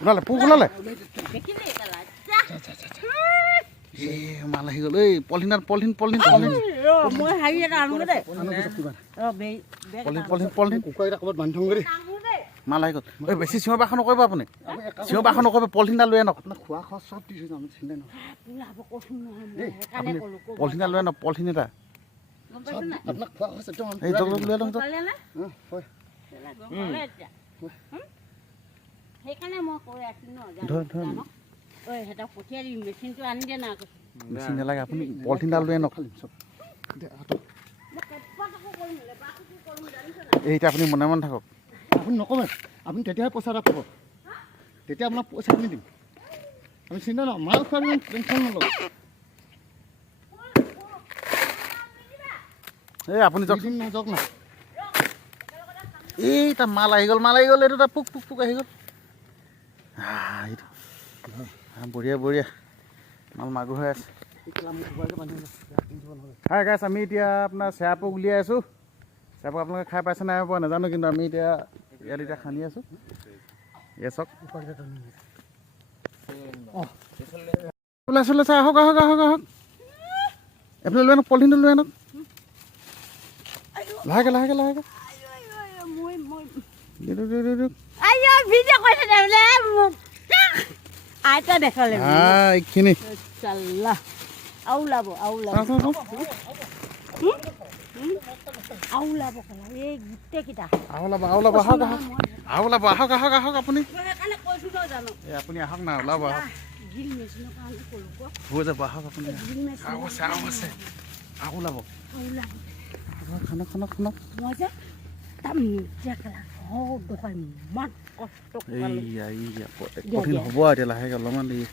ওলালে পোক ওলালে মাল আহি গ'ল এই পলিথিন পলিথিন পলিথিন মাল আহি গ'ল এই বেছি চিঞৰ বাখৰ নকৰিব আপুনি চিঞৰ বাখৰ নকৰিব পলিথিন এটা লৈ আনক খোৱা খোৱা চব দিছোঁ আমি চিন্তা নহয় পলিথিন এটা লৈ আনক পলিথিন এটা এই জগ লৈ আনক সেইকাৰণে মই কৈ আছোঁ ন ঐ সিহঁতক পঠিয়াই দিম মেচিনটো আনি দে না মেচিন নালাগে আপুনি পলিথিন এটা লৈ আনক এইটা আপুনি মনে মনে থাকক আপুনি নক'বে আপুনি তেতিয়াহে পইচা এটা পাব তেতিয়া আপোনাক পইচা আনি দিম আমি চিন্তা নহয় মাল খোৱাৰ টেনশ্যন নল'ব এই আপুনি যাওক যাওক না এইটা মাল আহি গ'ল এইটো এটা পোক পোক পোক আহি গ'ল এইটো বঢ়িয়া বঢ়িয়া মাল মাগুৰ হৈ আছে হাই গাইছ আমি এতিয়া আপোনাৰ চেৰা পোক উলিয়াই আছোঁ চেৰা পোক আপোনালোকে খাই পাইছে নাই পোৱা নাজানো কিন্তু আমি এতিয়া ইয়াত এতিয়া খান্দি আছোঁ এয়া চাওক ওলাইছে ওলাইছে আহক আহক আহক আহক আপুনি লৈ আনক পলিথিনটো লৈ আনক লাহেকে লাহেকে লাহেকে এইখিনি আপুনি আপুনি আহক না ওলাব আহক হৈ যাব আহক আপুনি আহক ওলাব খানক খানক খানক কঠিন হ'ব এতিয়া লাহেকে অলপমান দেৰি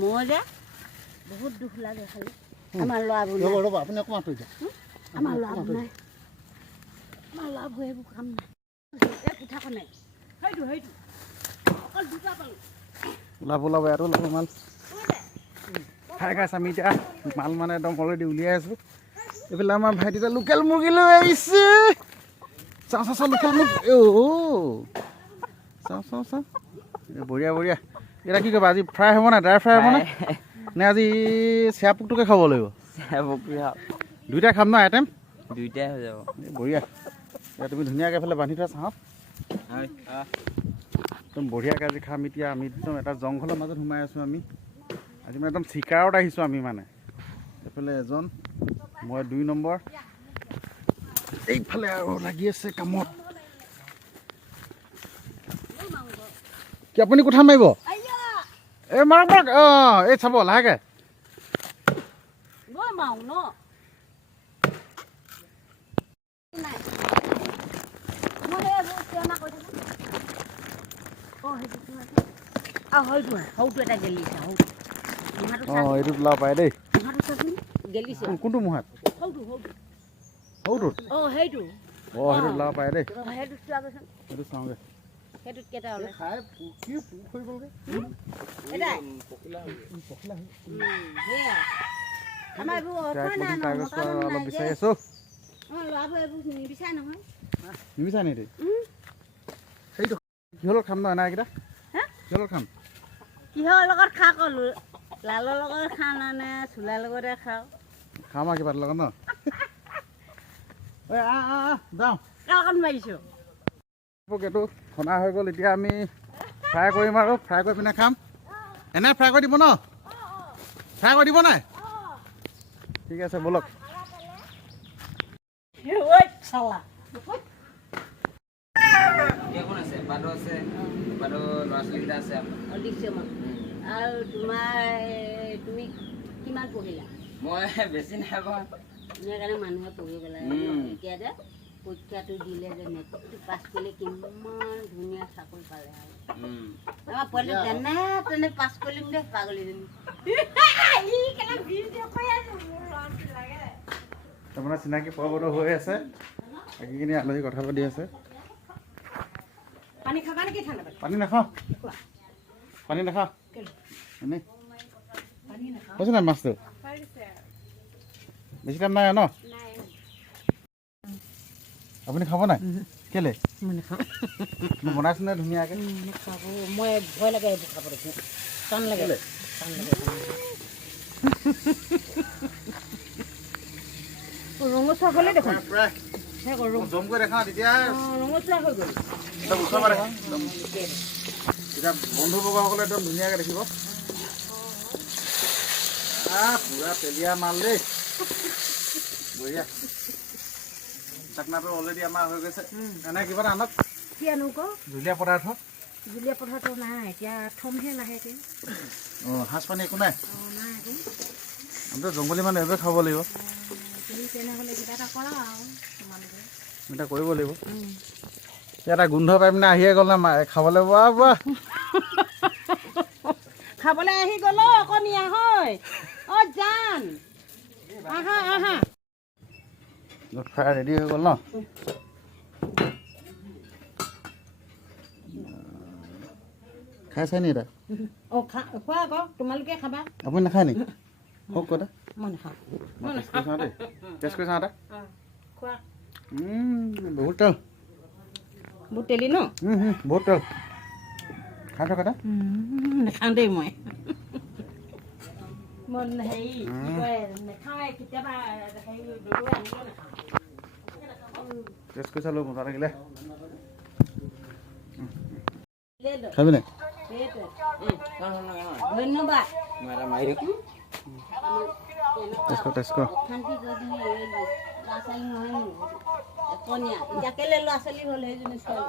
মই যে বহুত দুখ লাগে খালি আমাৰ ল'ৰাবোৰ আপুনি অকণমান আঁতৰি যাওক আমাৰ লাভ নাই আমাৰ লাভ হৈ এইবোৰ কাম নাই পিঠাখন নাই সেইটো সেইটো অকল দুটা পালোঁ ওলাব ওলাব ইয়াতো ওলাব মাল খাই খাইছে আমি এতিয়া মাল মানে একদম অলৰেডি উলিয়াই আছোঁ এইফালে আমাৰ ভাইটিটা লোকেল মুৰ্গী লৈ আহিছে চাওঁ চাওঁ চাওঁ লোকেল মুৰ্গী চাওঁ চাওঁ চাওঁ বঢ়িয়া বঢ়িয়া এতিয়া কি কৰিবা আজি ফ্ৰাই হ'ব নাই ড্ৰাই ফ্ৰাই হ'ব নে নে আজি চেৰা পোকটোকে খাব লাগিব দুইটাই খাম ন আইটেম দুইটাই হৈ যাব বঢ়িয়া এতিয়া তুমি ধুনীয়াকৈ এইফালে বান্ধি থোৱা চাওঁ একদম বঢ়িয়াকৈ আজি খাম এতিয়া আমি একদম এটা জংঘলৰ মাজত সোমাই আছোঁ আমি আজি মানে একদম চিকাৰত আহিছোঁ আমি মানে এইফালে এজন মই 2 নম্বৰ এইফালে আৰু লাগি আছে কামত কি আপুনি কোঠা মাৰিব এই মাৰক মাৰক অঁ এই চাব লাহেকৈ অঁ এইটোত ওলাব পাৰে দেই কোনটো মুহাত সৰুটোত অঁ সেইটোত ওলাব পাৰে দেই সেইটো চাওঁগৈ অলপ বিচাৰি আছোঁ নিবিচাৰে নেকি সেইটো কিহৰ লগত খাম ন এনা এইকেইটা কিহৰ লগত খাম কিহৰ লগত খা কলো লালৰ লগত খাওঁ নে চোলাৰ লগতে খাওঁ খাম আৰু কিবা লগত ন যাওঁ কাকত মাৰিছোঁ এইটো খনা হৈ গ'ল এতিয়া আমি ফ্ৰাই কৰিম আৰু ফ্ৰাই কৰি পিনে খাম এনে ফ্ৰাই কৰি দিব ন ফ্ৰাই কৰি দিব নাই ঠিক আছে ব'লক আৰু তুমি কিমান পঢ়িলা মই বেছি নাই পোৱা সেইকাৰণে মানুহে পঢ়ি পেলাই এতিয়া যে পৰীক্ষাটো দিলে যে মেট্ৰিকটো পাছ কৰিলে কিমান ধুনীয়া চাকৰি পালে আৰু আমাৰ পোৱালি যেনে তেনে পাছ কৰিম দে পাগলীজনী আপোনাৰ চিনাকি পৰ্বতো হৈ আছে বাকীখিনি আলহী কথা পাতি আছে পানী খাবা নেকি ঠাণ্ডা পানী নাখাওঁ পানী নাখাওঁ এনেই কৈছে নাই মাছটো বেছি টাইম নাই ন আপুনি খাব নাই কেলে মই নাখাওঁ মই বনাইছোঁ নে ধুনীয়াকৈ খাব মই ভয় লাগে এইবোৰ খাব দেখোন টান লাগে ৰঙচুৱা হ'লে দেখোন জমকৈ দেখাওঁ তেতিয়া ৰঙচুৱা হৈ গ'ল একদম ওচৰৰ পৰা দেখাওঁ তেতিয়া বন্ধুবৰ্গসকলে একদম ধুনীয়াকৈ দেখিব পুৰা তেলীয়া মাল দেই বঢ়িয়া চাকনাটো অলৰেডি আমাৰ হৈ গৈছে এনে কিবা এটা আনক কি আনো ক জুলীয়া পদাৰ্থ নাই এতিয়া থমহে লাহেকৈ সাজ পানী একো নাই নাই একো আমিতো জংঘলী মানুহ এইবোৰে খাব লাগিব তুমি তেনেহ'লে কিবা এটা কৰা আৰু তোমালোকে এটা কৰিব লাগিব এটা গোন্ধ পাই পিনে আহিয়ে গ'ল না খাবলৈ বোৱা খাবলৈ আহি গ'ল অকণীয়া হয় জান আহা ফ্ৰাই ৰেডি হৈ গ'ল ন খাইছে নি এটা খোৱা আকৌ তোমালোকে খাবা আপুনি নাখায় নি কওক ক'তা মই নাখাওঁ টেষ্ট কৰি চাওঁ এটা খোৱা বহুত তেল বহুত তেলি ন বহুত তেল খাই থাক এটা নাখাওঁ দেই মই হেৰি নাখাওঁ কেতিয়াবা হেৰি আনিলেও নাখাওঁ টেষ্ট কৰি চালোঁ মজা লাগিলে খাবি নাই ধন্যবাদ মই এটা মাৰি দিওঁ টেষ্ট কৰ শান্তি কৰি দিলে ল'ৰা ছোৱালী নহয় নো অকণীয়া এতিয়া কেলৈ ল'ৰা ছোৱালী হ'ল সেইজনী ছোৱালী